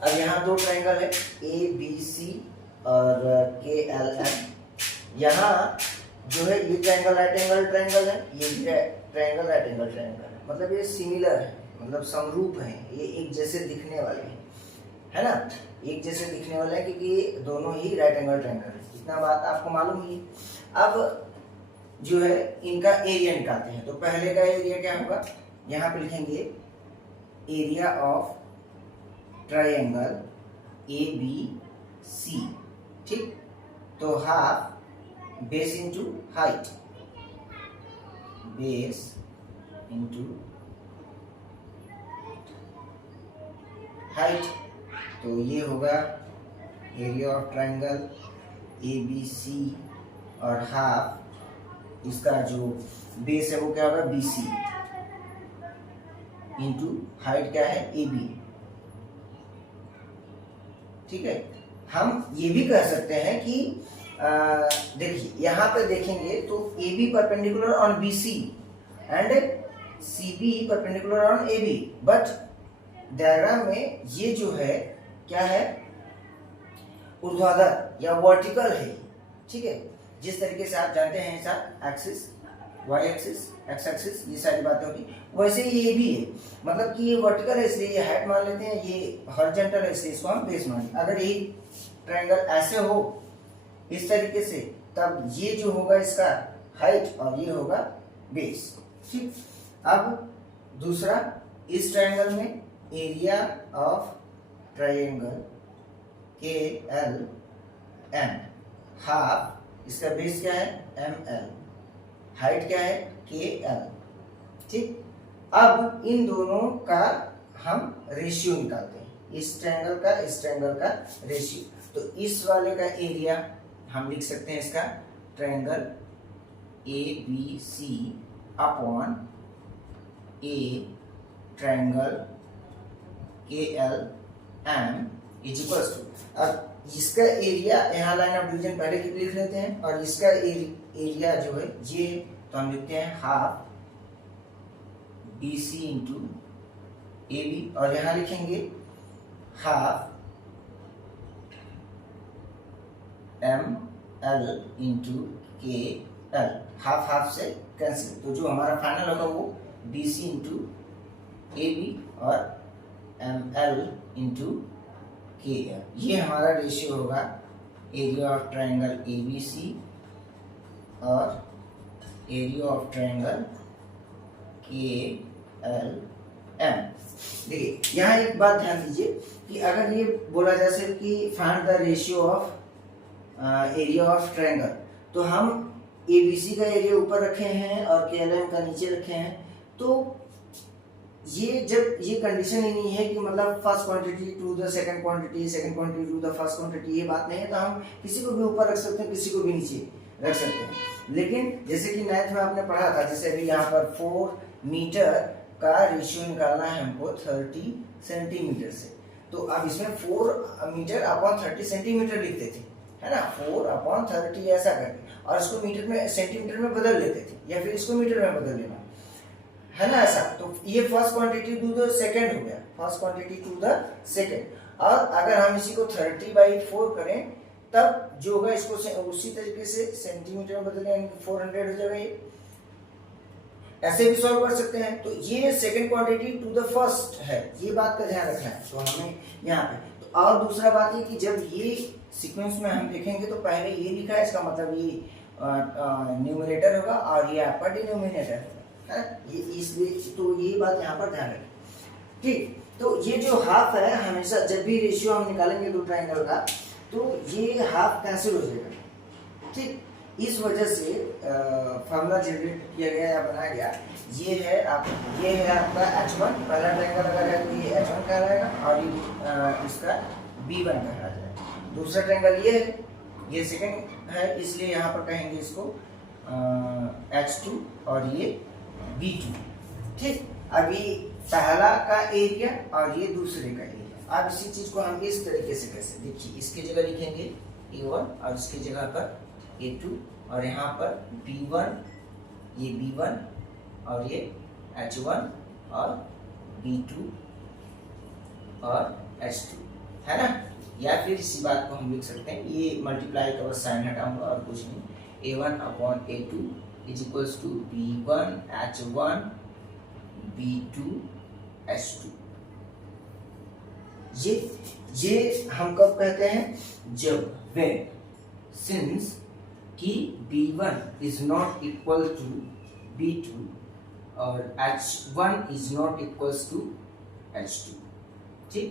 अब यहाँ दो ट्रायंगल है ए बी सी और के एल एम। यहाँ जो है ये ट्रायंगल राइट एंगल ट्रायंगल है, ये भी ट्रायंगल राइट एंगल ट्रायंगल है, मतलब ये सिमिलर है, मतलब समरूप है, ये एक जैसे दिखने वाले हैं, है ना, एक जैसे दिखने वाले हैं क्योंकि ये दोनों ही राइट एंगल ट्रायंगल है। इतना बात आपको मालूम ही। अब जो है इनका एरिया निकालते हैं। तो पहले का एरिया क्या होगा, यहाँ पे लिखेंगे area of triangle A B C, ठीक। तो half base into height, base into height, तो ये होगा area of triangle A B C और हाफ इसका जो बेस है वो क्या होगा बी सी इंटू हाइट क्या है ए बी, ठीक है। हम ये भी कह सकते हैं कि देखिए यहाँ पे देखेंगे तो A B perpendicular on B C and C B perpendicular on A B, but diagram में ये जो है क्या है ऊर्ध्वाधर या वर्टिकल है, ठीक है। जिस तरीके से आप जानते हैं ऐसा axis y axis x axis ये सारी बातें होती, वैसे ये भी है, मतलब कि ये वर्टिकल है इसलिए ये हाइट मान लेते हैं, ये हॉरिजॉन्टल है इसलिए इसको हम बेस मान लेते हैं। अगर ये ट्रायंगल ऐसे हो इस तरीके से तब ये जो होगा इसका हाइट और ये होगा बेस, ठीक। अब दूसरा, इस ट्रायंगल में एरिया ऑफ ट्रायंगल के एल एम, हाफ इसका बेस क्या है एम एल, हाइट क्या है के एल, ठीक। अब इन दोनों का हम रेशियो निकालते हैं, इस ट्रायंगल का रेशियो। तो इस वाले का एरिया हम लिख सकते हैं इसका triangle A B C upon a triangle के L M is equals to, अब इसका एरिया यहाँ लाइन ऑफ डिवीजन पहले की लिख लेते हैं और इसका एरिया जो है ये तो हम लिखते हैं half B C into A B, और यहाँ लिखेंगे half M L into K L, half half से कैंसिल, तो जो हमारा फाइनल होगा वो B C into A B और M L into K L, ये हमारा रेशियो होगा area of triangle A B C और एरिया ऑफ ट्रायंगल के एल एम। देखिए यहाँ एक बात ध्यान दीजिए कि अगर ये बोला जाए कि find the ratio of area of triangle, तो हम ए बी सी का एरिया ऊपर रखे हैं और के एल एम का नीचे रखे हैं, तो ये जब ये कंडीशन ही नहीं है कि मतलब first quantity to the second quantity, second quantity to the first quantity, ये बात नहीं है। तो हम किसी को भी ऊपर रख सकते हैं, किसी को भी नीचे रख सकते हैं। लेकिन जैसे कि नाइन्थ में आपने पढ़ा था, जैसे अभी यहाँ पर 4 मीटर का रेशियो निकालना है हमको 30 सेंटीमीटर से, तो अब इसमें 4 मीटर अपॉन 30 सेंटीमीटर लिखते थे, है ना, 4 अपॉन 30 ऐसा करके, और इसको मीटर में सेंटीमीटर में बदल लेते थे, या फिर इसको मीटर में बदल लेना, है ना, ऐसा। तो ये first quantity to the second हो गया, first quantity to the second. और अगर हम इसी को 30/4 करें तब जो होगा इसको उसी तरीके से सेंटीमीटर में बदलें, 400 हो जाएगा। ये ऐसे भी सॉल्व कर सकते हैं। तो ये second quantity to the first है, ये बात का ध्यान रखना है। तो हमें यहाँ पे तो और दूसरा बात ये कि जब ये सीक्वेंस में हम देखेंगे तो पहले ये लिखा है, इसका मतलब ये न्यूमरेटर होगा और ये आपका डिनोमिनेटर होगा, ये इसलिए तो ये बात यहाँ पर ध्यान रखें, ठीक। तो ये जो हाफ है, हमेशा जब भी रेशियो हम निकालेंगे दो ट्रायंगल का तो ये हाफ कैंसिल हो जाएगा, ठीक। इस वजह से फार्मूला जनरेट किया गया या बनाया गया, ये है आपका H1, पहला ट्रायंगल अगर है तो ये H1 कहलाएगा और ये इसका B1 कहलाएगा। दूसरा ट्रायंगल ये है, ये सेकंड है, इसलिए यहाँ पर कहेंगे इसको H2 और ये B2, ठीक। अभी पहला का एरिया और ये दूसरे का एरिया। अब इसी चीज को हम इस तरीके से कैसे देखिए, इसकी जगह लिखेंगे A1 और इसकी जगह पर A2 और यहाँ पर B1, ये B1 और ये H1 और B2 और H2, है ना। या फिर इसी बात को हम लिख सकते हैं, ये मल्टीप्लाई का बस साइन हटाऊंगा और कुछ नहीं, A1/A2 is equals to B1H1 B2H2। ये हम कब कहते हैं, जब when since कि B1 is not equal to B2 और H1 is not equals to H2। ठीक।